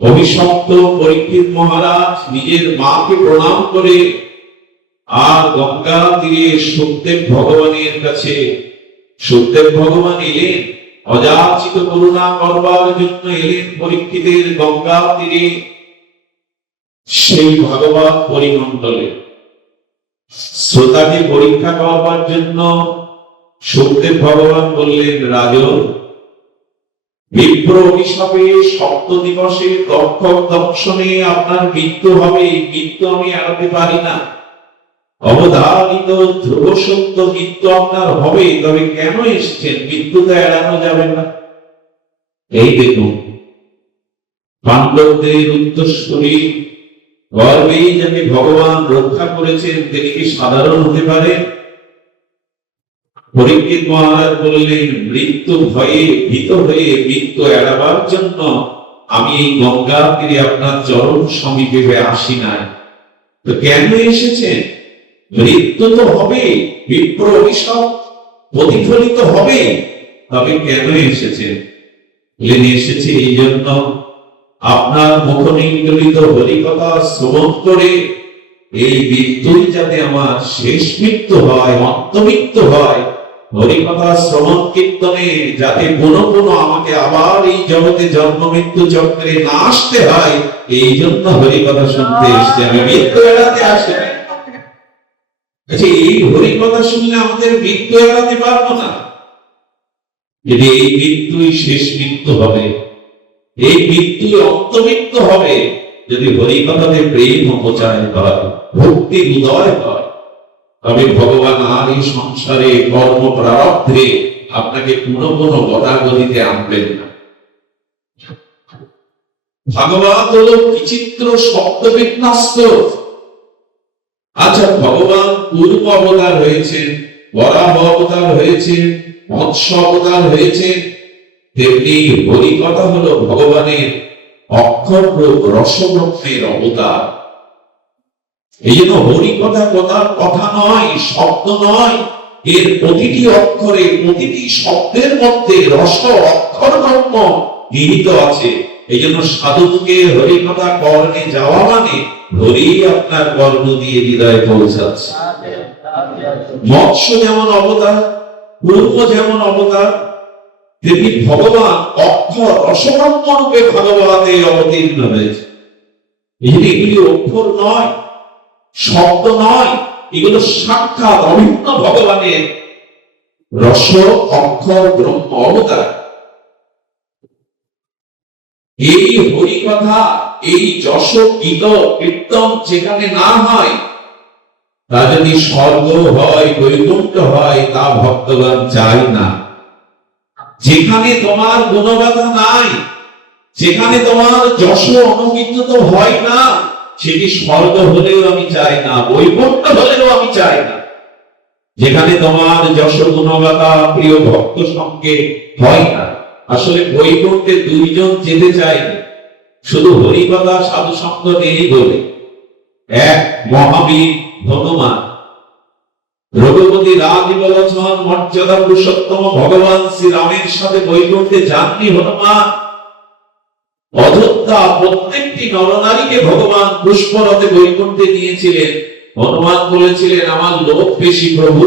অভিশপ্ত পরীক্ষিত মহারাজ নিজের মাকে প্রণাম করে আর গঙ্গা তীরে সুখদেব ভগবানের কাছে, সুখদেব ভগবান এলেন অযাচিত করুণা করবার জন্য, এলেন পরীক্ষিতের গঙ্গা তীরে সেই ভাগবত পরিমণ্ডলে শ্রোতাকে পরীক্ষা করবার জন্য। সুখদেব ভগবান বললেন, রাজন, বিপ্র অভিশাপে সপ্ত দিবসে তক্ষক দংশনে আপনার মৃত্যু হবে, মৃত্যু আমি এড়াতে পারি না। অবধারিত ধ্রুব সত্য মৃত্যু আপনার হবে, তবে কেন এসছেন? মৃত্যু তো এড়ানো যাবে না। এই দেখুন, পাণ্ডবদের উত্তরসূরি গর্বেই যাকে ভগবান রক্ষা করেছেন, তিনি কি সাধারণ হতে পারে? পরীক্ষিত মহারাজ বললেন, মৃত্যু ভয়ে ভীত হয়ে মৃত্যু এড়াবার জন্য আমি এই গঙ্গা তীরে আপনার চরণ সমীপে আসি নাই। তো কেন এসেছেন? মৃত্যু তো হবে, বিপ্র অভিশাপ প্রতিফলিত হবে, তবে কেন এসেছেন? এসেছে এই জন্য আপনার মুখনির্গলিত হরিকথা শ্রবণ করে এই মৃত্যুই যাতে আমার শেষ মৃত্যু হয়, অন্তমৃত্যু হয়। হরিকথা শ্রবণ কীর্তনে যাতে পুনঃ পুনঃ আমাকে আবার এই জগতে জন্ম মৃত্যু চক্রে না আসতে হয়, এই জন্য হরিকথা শুনতে এসেছি, আমি মৃত্যু এড়াতে আসি। আচ্ছা, এই হরিকথা শুনলে আমাদের মৃত্যু এড়াতে পারবো না? যদি এই মৃত্যুই শেষ মৃত্যু হবে, এই মৃত্যু অন্তমৃত্যু হবে যদি হরিকথাতে প্রেম অপচয় হয়, ভক্তি উদয় হয়, তবে ভগবান আর এই সংসারে কর্ম প্রারব্ধে আপনাকে পুনঃ পুনঃ গতাগতিতে আনবেন না। ভাগবত হলো বিচিত্র শব্দবিন্যস্ত। আচ্ছা, ভগবান পূর্ব অবতার হয়েছেন, বরাহ অবতার হয়েছেন, মৎস্য অবতার হয়েছেন, তেমনি হরিকথা হলো ভগবানের অক্ষর রূপ রসব্রহ্মের অবতার। এই জন্য হরিকথা কথার কথা নয়, শব্দ নয়, এর প্রতিটি অক্ষরে, প্রতিটি শব্দের মধ্যে রস অক্ষর ব্রহ্ম নিহিত আছে। এই জন্য সাধুকে হরিকথা কর্ণে যাওয়া মানে হরি আপনার কর্ণ দিয়ে হৃদয়ে পৌঁছাচ্ছে। মৎস্য যেমন অবতার, পূর্ব যেমন অবতার, তেমনি ভগবান অক্ষর রসব্রহ্ম রূপে ভাগবতে অবতীর্ণ হয়েছে। এগুলি অক্ষর নয়, শব্দ নয়, এগুলো সাক্ষাৎ অভিন্ন ভগবানের রস অক্ষর ব্রহ্ম অবতার। এই হরিকথা, এই যশ গীত কীর্তন যেখানে না হয়, তা যদি স্বর্গ হয়, বৈকুণ্ঠ হয়, তা ভক্তগণ চায় না। যেখানে তোমার গুণগাথা নাই, যেখানে তোমার যশ অনুকীর্তিত হয় না, সেটি স্বর্গ হলেও আমি চাই না, বৈকুণ্ঠ হলেও আমি চাই না। যেখানে তোমার যশ গুণগাথা প্রিয় ভক্ত সঙ্গে হয় না, আসলে বৈকুণ্ঠে দুইজন যেতে চায়নি, শুধু হরিকথা সাধু সঙ্গ নেই বলে। এক মহাবীর হনুমান, রঘুপতি রাজবল্লভ মর্যাদা পুরুষোত্তম ভগবান শ্রীরামের সাথে বৈকুণ্ঠে যাননি হনুমান। অযোধ্যা প্রত্যেকটি নরনারীকে ভগবান পুষ্পরথে বৈকুণ্ঠে নিয়েছিলেন। হনুমান বলেছিলেন, আমার লোক বেশি প্রভু,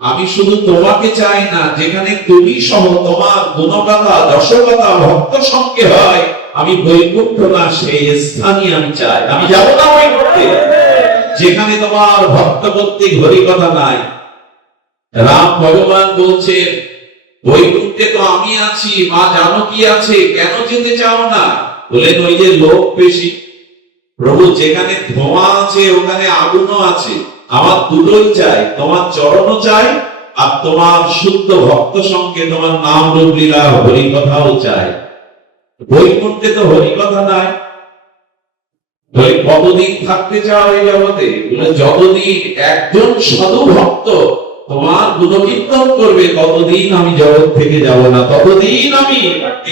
আমি শুধু তোমাকে চাই না, যেখানে তুমি সহ তোমার গুণগাথা যশগাথা ভক্ত সঙ্গে হয়, আমি বৈকুণ্ঠ না সেই স্থানই আমি চাই, আমি যাব না বৈকুণ্ঠে যেখানে তোমার ভক্ত কর্তৃক হরিকথা নাই। রাম ভগবান বলছেন, বৈকুণ্ঠে তো আমি আছি, মা জানকী আছে, কেন যেতে চাও না? বলেন, ওই যে লোক বেশি। প্রভু, যেখানে ধোঁয়া আছে ওখানে আগুনও আছে, আমার দুটোই চাই, তোমার চরণও চাই আর তোমার শুদ্ধ ভক্ত সঙ্গে তোমার নাম রূপ লীলা হরিকথাও চাই। বৈকুণ্ঠে তো হরিকথা নাই, কতদিন থাকতে চাও এই জগতে? যতদিন একজন সাধু ভক্ত তোমার গুণকীর্তন করবে, ততদিন আমি জগৎ থেকে যাব না, ততদিন আমি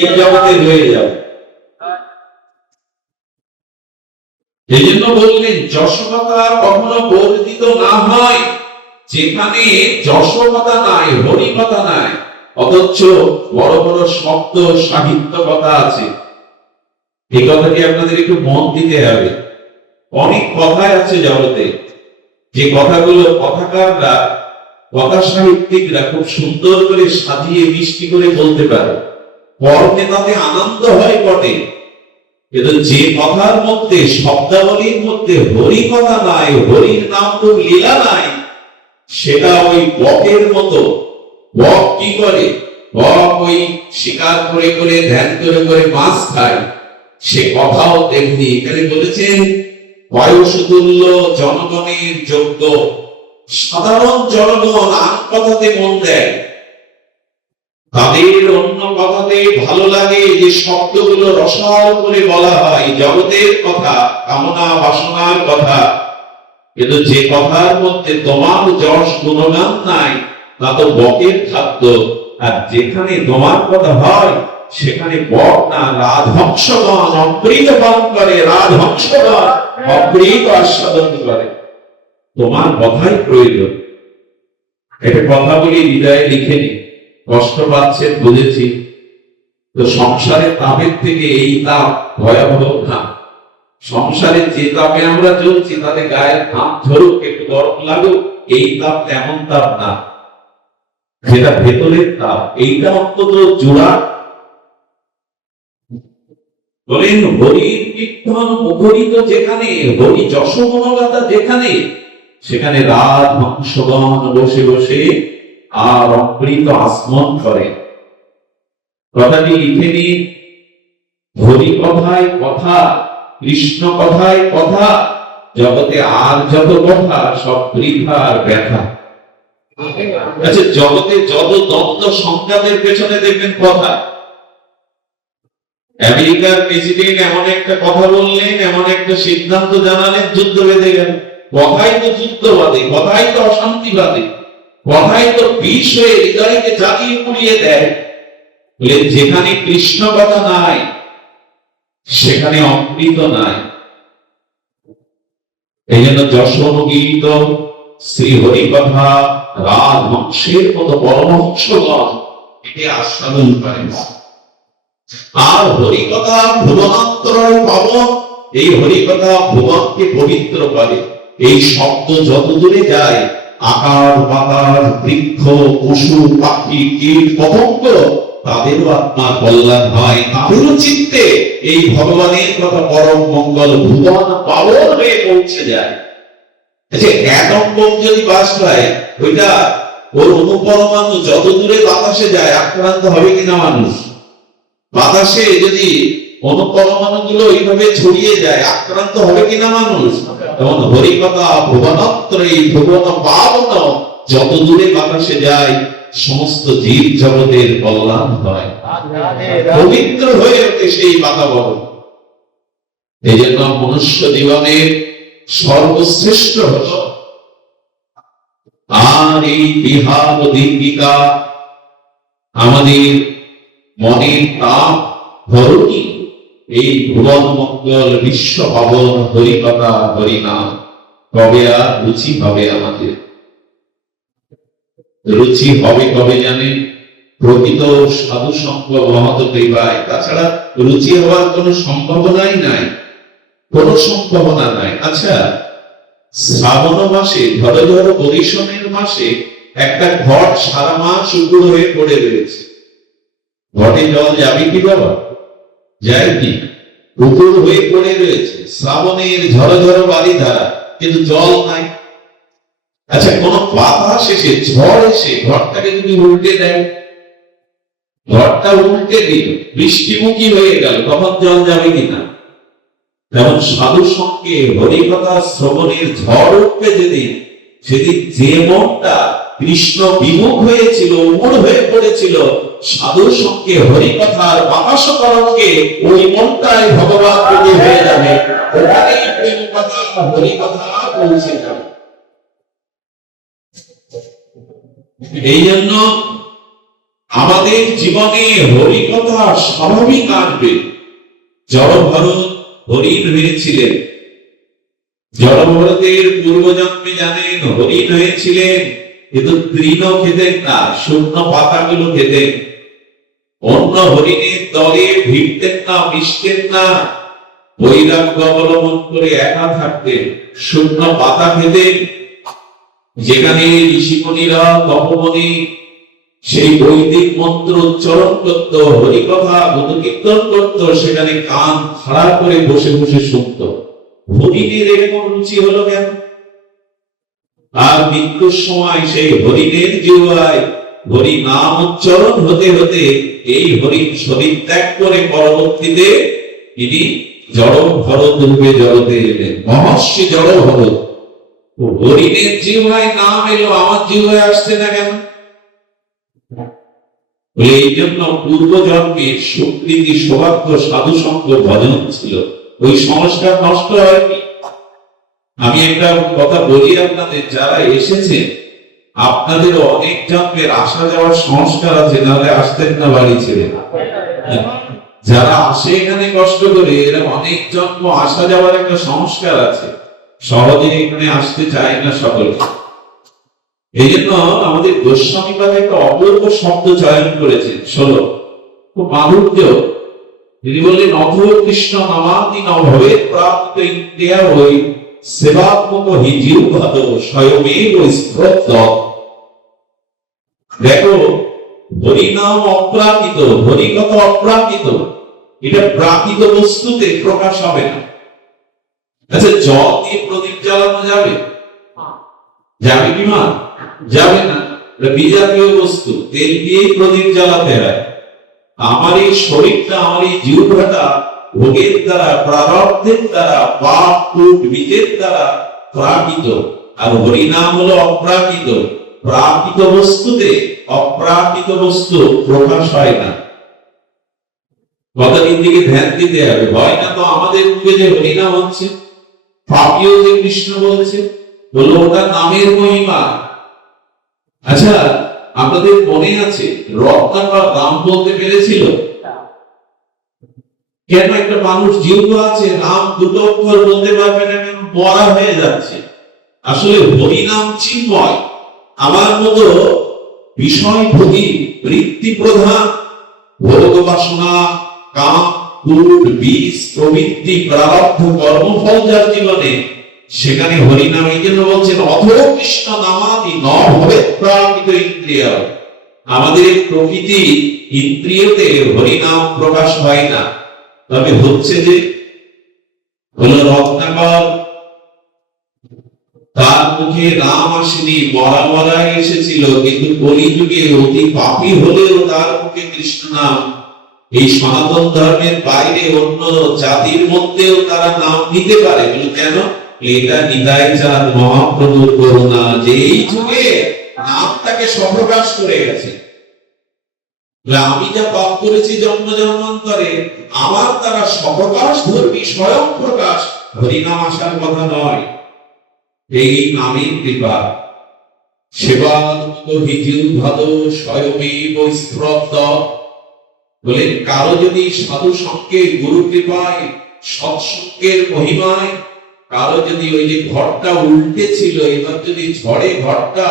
এই জগতে রয়ে যাব। এই জন্য বললেন, যশকথা কখনো বর্ধিত না হয় যেখানে যশকথা নাই, হরিকথা নাই, অথচ বড় বড় শব্দ সাহিত্য কথা আছে। এই কথাটি আপনাদের একটু মন দিতে হবে। অনেক কথাই আছে জগতে, যে কথাগুলো কথাকাররা, কথা সাহিত্যিকরা খুব সুন্দর করে সাজিয়ে মিষ্টি করে বলতে পারে, পরনে তাতে আনন্দ হয় বটে, কিন্তু যে কথার মধ্যে, শব্দাবলীর মধ্যে হরি কথা নাই, হরির নাম তো লীলা নাই, সেটা ওই বকের মতো। বক কি করে? বক ওই শিকার করে করে, ধ্যান করে করে মাছ খায়। সে কথাও তেমনি এখানে বলেছেন, বায়ুসুতুল্য জনগণের যোগ্য। সাধারণ জনগণ আন কথাতে মন দেয়, তাদের অন্য কথাতে ভালো লাগে যে শব্দগুলো রসাল করে বলা হয়, জগতের কথা, কামনা বাসনার কথা। কিন্তু যে কথার মধ্যে তোমার যশ গুণগান নাই, তা তো বকের খাদ্য। আর যেখানে তোমার কথা হয়, সেখানে বক না, রাজহংসগণ অমৃত পান করে, রাজহংসগণ অমৃত আস্বাদন করে। তোমার কথাই প্রয়োজন। এটা কথা বলি হৃদয়ে লিখে নি, কষ্ট পাচ্ছেন বুঝেছি, তো সংসারের তাপের থেকে এই তাপ ভয়াবহ না। সংসারের যে তাপে আমরা চলছি, তাতে গায়ের ঘাম ঝরুক, একটু গরম লাগুক, এই তাপ তেমন তাপ না, যেটা ভেতরের তাপ, এইটা অন্তত জোড়া। বলেন হরির কীর্তন মুখরিত যেখানে, হরি যশ গুণগাথা যেখানে, সেখানে রাজহংসগণ বসে বসে আর অমৃত আসমন করে। কথাটি লিখে নিন, হরি কথায় কথা, কৃষ্ণ কথায় কথা, জগতে আর যত কথা সব বৃথার ব্যথা। আচ্ছা, জগতে যত দ্বন্দ্ব সংঘাতের পেছনে দেখবেন কথা। আমেরিকার প্রেসিডেন্ট এমন একটা কথা বললেন, এমন একটা সিদ্ধান্ত জানালেন, যুদ্ধ বেঁধে গেল। কথাই তো যুদ্ধ বাঁধে, কথাই তো অশান্তি বাঁধে, কথাই তো বিষ হয়ে হৃদয়কে জ্বালিয়ে পুড়িয়ে দেয়। যেখানে কৃষ্ণ কথা নাই, সেখানে অমৃত নাই। এই জন্য যশোনুগীত শ্রী হরি কথা রাজহংসের মতো পরমহংসগণ একে আস্বাদন করেন। আর হরি কথা ভুবনাত্রয় পাবন, এই হরি কথা ভুবনকে পবিত্র করে। এই শব্দ যত দূরে যায়, আকার পাতাল বৃক্ষ পশু পাখি কীট পতঙ্গ, তাদেরও আত্মার কল্যাণ হয়, তাদেরও চিত্তে এই ভগবানের কথা পরম মঙ্গল ভুবন পাবন হয়ে পৌঁছে যায়। অ্যাটম বোম যদি বাস হয়, ওইটা ওর অনুপরমাণু যত দূরে বাতাসে যায়, আক্রান্ত হবে কিনা মানুষ? বাতাসে যদি অনুপরমাণু গুলো এইভাবে ছড়িয়ে যায়, আক্রান্ত হবে কিনা মানুষ? তখন হরিকথা ভুবনত্রয়ী ভুবন পাবন যত দূরে বাতাসে যায়, সমস্ত জীব জগতের কল্যাণ হয়, পবিত্র হয়ে ওঠে সেই বাতাবরণ। এই জন্য মনুষ্য জীবনের সর্বশ্রেষ্ঠ হল আর এই বিহার দীপিকা, আমাদের মনের তাপ ধরণী, এই ভুবন মঙ্গল বিশ্ব পাবন হরিকথা হরিনাম। কবে আর রুচি হবে আমাদের? রুচি হবে কবে জানেন? প্রকৃত সাধু সঙ্গ মহৎ কৃপায়। তাছাড়া রুচি হওয়ার কোন সম্ভাবনাই নাই, কোন সম্ভাবনা নাই। আচ্ছা, শ্রাবণ মাসে, ধরো ধরো বরিশনের মাসে, একটা ঘট সারা মাস উপুড় হয়ে পড়ে রয়েছে, ঘটে জল যাবে কি বাবা? যায় কি? উপুড় হয়ে পড়ে রয়েছে, শ্রাবণের ঝড় ঝড় বাড়ি ধারা, কিন্তু জল নাই। আচ্ছা, কোন বাতাস এসে, ঝড় এসে ঘরটাকে যদি উল্টে দেয়, ঘরটা উল্টে দিল, বৃষ্টিমুখী হয়ে গেল, তখন জল যাবে কিনা? যেমন সাধু সঙ্গে হরিকথা শ্রবণের ঝড় উঠবে যেদিন, সেদিন যে মনটা কৃষ্ণ বিমুখ হয়েছিল, উমর হয়ে পড়েছিল, সাধু সঙ্গে হরিকথার বাতাস তরঙ্গে ওই মনটাই ভগবান প্রতি হয়ে যাবে, ওখানেই প্রেম কথা হরিকথা পৌঁছে যাবে। এই জন্য আমাদের জীবনে হরিকথা স্বাভাবিক আসবে। জড়ভরত হরিণ হয়েছিলেন, জড়ভরতের পূর্বজন্মে জানেন হরিণ হয়েছিলেন, কিন্তু তৃণ খেতেন না, শুকনো পাতাগুলো খেতেন। অন্য হরিণের দলে ভিড়তেন না, মিশতেন না, বৈরাগ্য অবলম্বন করে একা থাকতেন, শুকনো পাতা খেতেন। যেখানে ঋষিমণিরা তপমণি সেই বৈদিক মন্ত্র উচ্চারণ করত, হরিকথা গুণকীর্তন করত, সেখানে কান খাড়া করে বসে বসে শুনত। হরিণের এরকম রুচি হলো কেন? আর মৃত্যুর সময় সেই হরিণের জিহ্বায় হরি নাম উচ্চারণ হতে হতে এই হরিণ শরীর ত্যাগ করে পরবর্তীতে তিনি জড় ভরত রূপে জগতে এলেন, মহর্ষি জড় ভরত। হরিণের জিহ্বায় নাম এলো, আমার জিহ্বায় আসছে না কেন? এই জন্য পূর্ব জন্মের সুকৃতি সৌভাগ্য সাধু সঙ্গ ভজন ছিল, ওই সংস্কার নষ্ট হয়নি। আমি একটা কথা বলি আপনাদের, যারা এসেছেন আপনাদের অনেক জন্মের আসা যাওয়ার সংস্কার আছে, নাহলে আসতেন না বাড়ি ছেড়ে। যারা আসে এখানে কষ্ট করে, এরা অনেক জন্ম আসা যাওয়ার একটা সংস্কার আছে, সহজে এখানে আসতে চায় না সকলে। এই জন্য আমাদের গোস্বামী পাদ একটা অপূর্ব শব্দ চয়ন করেছেন, ষোলো, খুব মাধুর্য। তিনি বললেন, অথ কৃষ্ণ নামাতি নভবে প্রাপ্ত ইন্দ্রিয়া হই সেবাত্মক হি জিহ্বাত স্বয়মেব স্ফুরত। দেখো, হরিনাম অপ্রাকৃত, হরিকথা অপ্রাকৃত, এটা প্রাকৃত বস্তুতে প্রকাশ হবে না। আচ্ছা, জল দিয়ে প্রদীপ জ্বালানো যাবে? যাবে কি মা? যাবে না, এটা বিজাতীয় বস্তু, তেল দিয়েই প্রদীপ জ্বালাতে হয়। আমার এই শরীরটা, আমার এই জিহ্বাটা ভোগের দ্বারা, প্রারব্ধের দ্বারা, পাপ কূট বীজের দ্বারা প্রাকৃত, আর হরিনাম হলো অপ্রাকৃত। প্রাকৃত বস্তুতে অপ্রাকৃত বস্তু প্রকাশ হয় না। কথাটির দিকে ধ্যান দিতে হবে। হয় না তো আমাদের মুখে যে হরিনাম হচ্ছে, পাপিও যে কৃষ্ণ বলছে, বলো ওটা নামের মহিমা। আচ্ছা, আপনাদের মনে আছে রত্নাকর রাম বলতে পেরেছিল? কেন? একটা মানুষ জিহ্বা আছে, নাম দুটো অক্ষর বলতে পারবে না কেন? মরা হয়ে যাচ্ছে। আসলে হরিনাম চিন্ময়। আমার মতো বিষয় ভোগী, বৃত্তি প্রধান, ভোগ বাসনা, কাম ক্রোধ বীজ প্রবৃত্তি প্রারব্ধ কর্মফল যার জীবনে, সেখানে হরিনাম। এই জন্য বলছেন, অথ কৃষ্ণ নামাতি ন ভবে প্রাকৃত ইন্দ্রিয়। আমাদের প্রকৃতি ইন্দ্রিয়তে হরিনাম প্রকাশ হয় না। তবে হচ্ছে যে হলো রত্নাকর, তার মুখে রাম আসেনি, মরা মরা এসেছিল, কিন্তু কলিযুগে অতি পাপী হলেও তার মুখে কৃষ্ণ নাম। এই সনাতন ধর্মের বাইরে অন্য জাতির মধ্যেও তারা নাম নিতে পারে। কেন? এটা নিতাই চাঁদ মহাপ্রভুর করুণা, যে এই যুগে নামটাকে স্বপ্রকাশ করে গেছে। আমি যা পাপ করেছি জন্ম জন্মান্তরে, আমার দ্বারা স্বপ্রকাশ ধর্মী স্বয়ং প্রকাশ হরিনাম আসার কথা নয়। এই নামের কৃপা। সেবা ভাদ স্বয়মেব স্ফুরত। বলেন, কারো যদি সাধু সঙ্গে, গুরু কৃপায়, সৎসঙ্গের মহিমায়, কারো যদি ওই যে ঘরটা উল্টে ছিল, এবার যদি ঝড়ে ঘরটা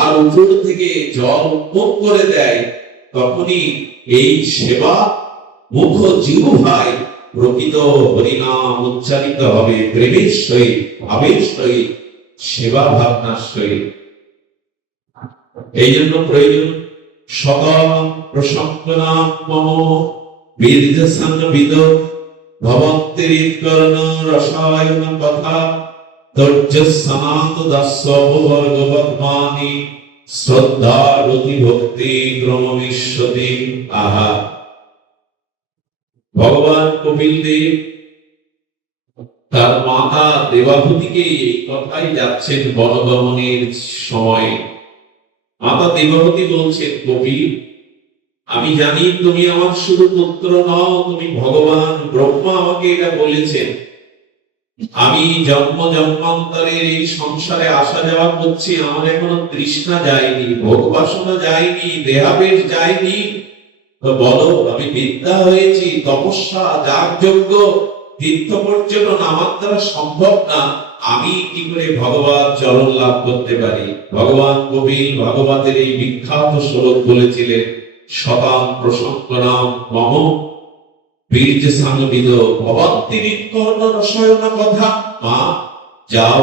আর উপর থেকে জল উন্মুখ করে দেয়, তখনই এই সেবা মুখ জিহ্বায় প্রকৃত হরিনাম উচ্চারিত হবে, প্রেমের সহিত, ভাবের সহিত, সেবা ভাবনার সহিত। এই জন্য প্রয়োজন সকল প্রসঙ্গনাম মম বীর্যসংবিদ ভবন্তিরিৎকর্ণ রসায়ন কথা তর্জসনাত দাস্য ভর্গবৎমানি শ্রদ্ধা রতি ভক্তি ক্রমমিষ্যতি। আহা, ভগবান কপিল দেব তার মাতা দেবাহুতিকে এই কথাই যাচ্ছেন বনগমনের সময়। মাতা দেবাহুতি বলছেন, কপিল, আমি জানি তুমি আমার শুধু পুত্র নও, তুমি ভগবান ব্রহ্মা আমাকে এটা বলেছেন। আমি জন্ম জন্মান্তরের এই সংসারে আসা যাওয়া করছি, আমার এখনো তৃষ্ণা যায়নি, ভোগ বাসনা যায়নি, দেহাবেশ যায়নি। তো বলো, আমি বিদ্যা হয়েছি, তপস্যা, যাগযজ্ঞ, তীর্থ পর্যটন আমার দ্বারা সম্ভব না, আমি কি করে ভগবান চরণ লাভ করতে পারি? ভগবান কপিল ভাগবতের এই বিখ্যাত শ্লোক বলেছিলেন, শতাং প্রসঙ্গনাম মম বীর্য সাঙ্গবিদ ভবত্তিরিকর্ণ রসায়ন কথা। মা যাও,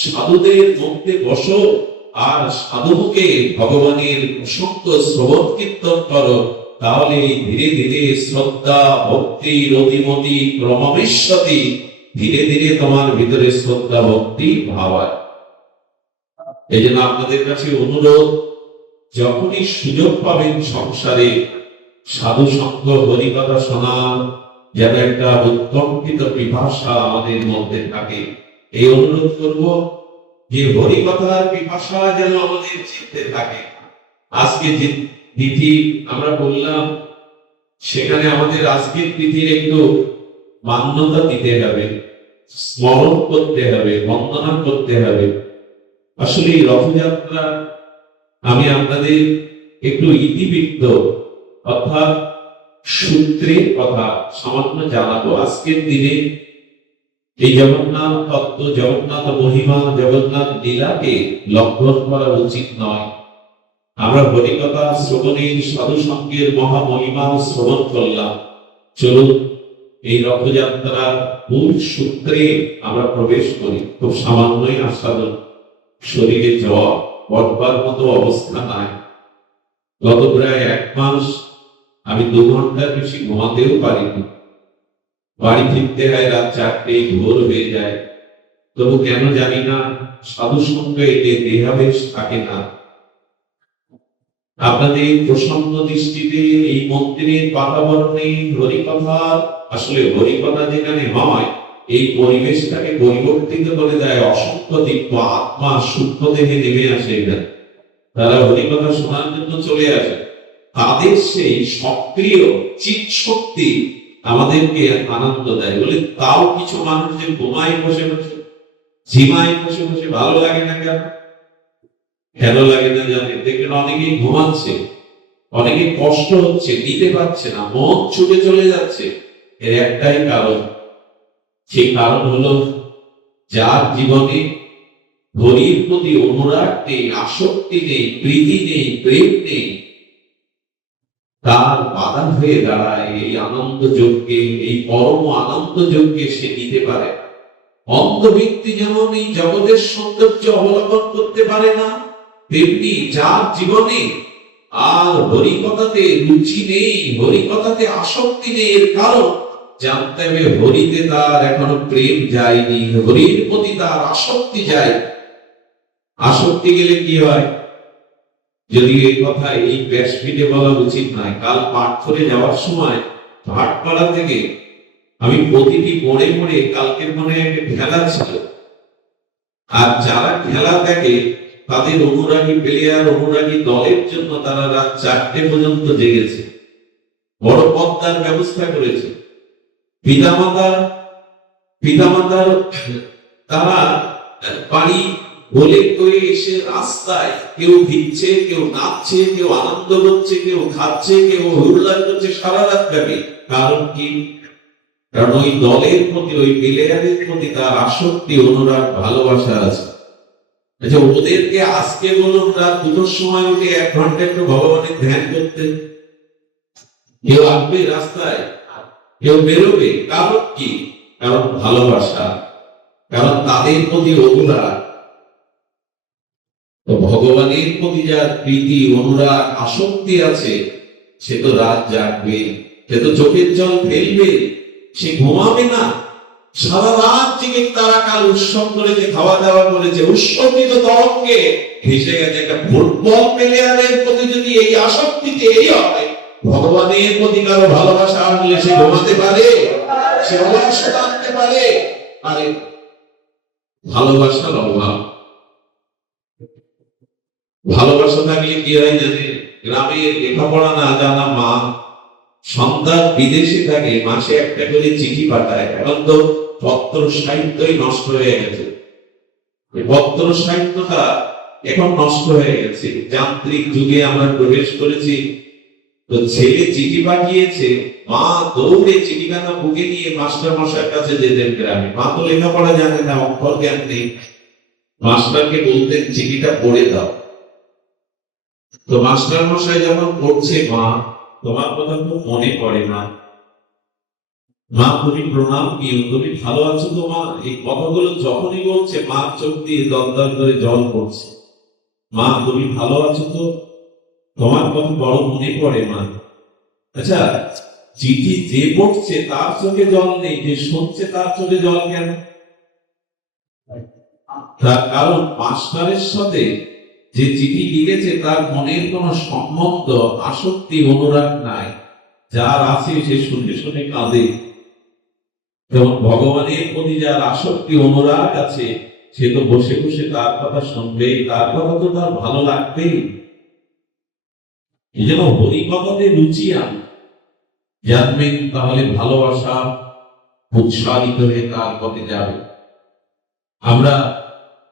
সাধুদের মধ্যে বসো, আর সাধুকে ভগবানের প্রসঙ্গ শ্রবণ কীর্তন করো। তাহলে ধীরে ধীরে শ্রদ্ধা, ভক্তি, রতিমতি ক্রমবিশ্বতি, ধীরে ধীরে তোমার ভিতরে শ্রদ্ধা, ভক্তি ভাব হয়। এই জন্য আপনাদের কাছে অনুরোধ, যখনই সুযোগ পাবেন সংসারে সাধু সঙ্গ, হরিকথা শোনার যেন একটা উৎকণ্ঠিত পিপাসা আমাদের মধ্যে থাকে। এই অনুরোধ করব যে হরিকথার পিপাসা যেন আমাদের চিত্তে থাকে। আজকে যে তিথি আমরা বললাম, সেখানে আমাদের আজকের তিথির একটু মান্যতা দিতে হবে, স্মরণ করতে হবে, বন্দনা করতে হবে। আসলে এই রথযাত্রা আমি আপনাদের একটু ইতিবৃত্ত অর্থাৎ সূত্রের কথা সামান্য জানাবো। আজকের দিনে এই জগন্নাথ তত্ত্ব, জগন্নাথ মহিমা, জগন্নাথ লীলাকে লঙ্ঘন করা উচিত নয়। আমরা হরিকথা শ্রবণের, সাধু সঙ্গের মহামহিমা শ্রবণ করলাম। চলুন এই রথযাত্রার মূল সূত্রে আমরা প্রবেশ করি। খুব সামান্যই আস্বাদন, শরীরে জ্বর, বটবার মতো অবস্থা নাই। গত প্রায় 1 মাস আমি 2 ঘন্টার বেশি ঘুমাতেও পারিনি। বাড়ি ফিরতে হয় রাত 4টে, ভোর হয়ে যায়। তবু কেন জানি না সাধু সঙ্গ এলে দেহাবেশ থাকে না। আপনাদের প্রসন্ন দৃষ্টিতে এই মন্দিরের বাতাবরণে হরিকথা, আসলে হরিকথা যেখানে হয় এই পরিবেশটাকে পরিবর্তিত করে দেয়। অসংখ্য দিব্য আত্মা সূক্ষ্ম দেহে নেমে আসে এখানে, তারা হরিকথা শোনার জন্য চলে আসে। তাদের সেই সক্রিয় চিৎ শক্তি আমাদেরকে আনন্দ দেয় বলে। তাও কিছু মানুষ যে ঘুমায় বসে বসে, ঝিমায় বসে বসে, ভালো লাগে না। কেন কেন লাগে না জানেন? দেখবেন অনেকেই ঘুমাচ্ছে, অনেকে কষ্ট হচ্ছে, নিতে পারছে না, মন ছুটে চলে যাচ্ছে। এর একটাই কারণ, সেই কারণ হলো যার জীবনে হরির প্রতি অনুরাগ নেই, আসক্তি নেই, প্রীতি নেই, প্রেম নেই, তার বাধা হয়ে দাঁড়ায় এই আনন্দ যজ্ঞে, এই পরম আনন্দ যজ্ঞে সে নিতে পারে। অন্ধ ব্যক্তি যেমন এই জগতের সৌন্দর্য অবলম্বন করতে পারে না, তেমনি যার জীবনে আর হরিকথাতে রুচি নেই, হরিকথাতে আসক্তি নেই, এর কারণ জানতে হবে হরিতে তার এখনো প্রেম যায়নি, হরির প্রতি তার আসক্তি যায়। আসক্তি গেলে কি হয়? যদি এই কথা এই ব্যাসপীঠে বলা উচিত নয়, কাল পাঠ করে যাওয়ার সময় ভাটপাড়া থেকে আমি প্রতিটি মোড়ে মোড়ে, কালকের মনে একটা খেলা ছিল, আর যারা খেলা দেখে তাদের অনুরাগী প্লেয়ার, অনুরাগী দলের জন্য তারা রাত 4টে পর্যন্ত জেগেছে। বড় পদ্মার ব্যবস্থা করেছে। পিতামাতার তারা বাড়ি বলে করে এসে রাস্তায় কেউ ভিজছে, কেউ নাচছে, কেউ আনন্দ করছে, কেউ খাচ্ছে, কেউ হুল্লার করছে সারা রাত ব্যাপী। কারণ কি? কারণ ওই দলের প্রতি, ওই প্লেয়ারের প্রতি তার আসক্তি, অনুরাগ, ভালোবাসা আছে। আচ্ছা, ওদেরকে আজকে বলুন রাত 2টোর সময় উঠে 1 ঘন্টা একটু ভগবানের ধ্যান করতে, কেউ আসবে রাস্তায়, কেউ বেরোবে। কারণ কি? কারণ ভালোবাসা, কারণ তাদের প্রতি অনুরাগ। তো ভগবানের প্রতি যার প্রীতি, অনুরাগ, আসক্তি আছে, সে তো রাত জাগবে, সে তো চোখের জল ফেলবে, সে ঘুমাবে না। সারা রাত জেগে তারা কাল উৎসব করেছে, খাওয়া দাওয়া করেছে, উৎসবিত তরঙ্গে ভেসে গেছে। একটা ফুটবল প্লেয়ারের প্রতি যদি এই আসক্তিতে এই হয়, ভগবানের প্রতি কারো ভালোবাসা আনলে সে ঘুমাতে পারে, সে অলসতা আনতে পারে? আরে ভালোবাসার অভাব। ভালোবাসা থাকলে কি হয় জানে? গ্রামের লেখাপড়া না জানা মা সন্তান বিদেশে থাকে, মাসে একটা করে চিঠি পাঠায়। এখন তো পত্র সাহিত্যই নষ্ট হয়ে গেছে। পত্র সাহিত্যটা এখন নষ্ট হয়ে গেছে, যান্ত্রিক যুগে আমরা প্রবেশ করেছি। তো ছেলে চিঠি পাঠিয়েছে, মা দৌড়ে চিঠিখানা বুকে নিয়ে মাস্টার মশাইয়ের কাছে যেতেন গ্রামে। মা তো লেখাপড়া জানে না, অক্ষর জ্ঞান নেই। মাস্টারকে বলতেন চিঠিটা পড়ে দাও। তো মাস্টার মশাই যখন পড়ছে, মা তোমার কথা খুব মনে পড়ে মা, মা তুমি প্রণাম নিও, তুমি ভালো আছো তো মা? এই কথাগুলো যখনই বলছে মার চোখ দিয়ে দরদর করে জল পড়ছে। মা তুমি ভালো আছো তো? তোমার কথা বড় মনে পড়ে মা। আচ্ছা, চিঠি যে পড়ছে তার চোখে জল নেই, যে শুনছে তার চোখে জল কেন? তার কারণ মাস্টারের সাথে যে চিঠি লিখেছে তার মনের কোন সম্বন্ধ, আসক্তি, অনুরাগ নাই। যার আছে সে শুনে শুনে কাঁদে। যেমন ভগবানের প্রতি যার আসক্তি, অনুরাগ আছে, সে তো বসে বসে তার কথা শুনবেই, তার কথা তো তার ভালো লাগবেই। এই জন্য হরিকথাতে রুচি আন, জানবেন তাহলে ভালোবাসা উৎসাহিত হয়ে তার পথে যাবে। আমরা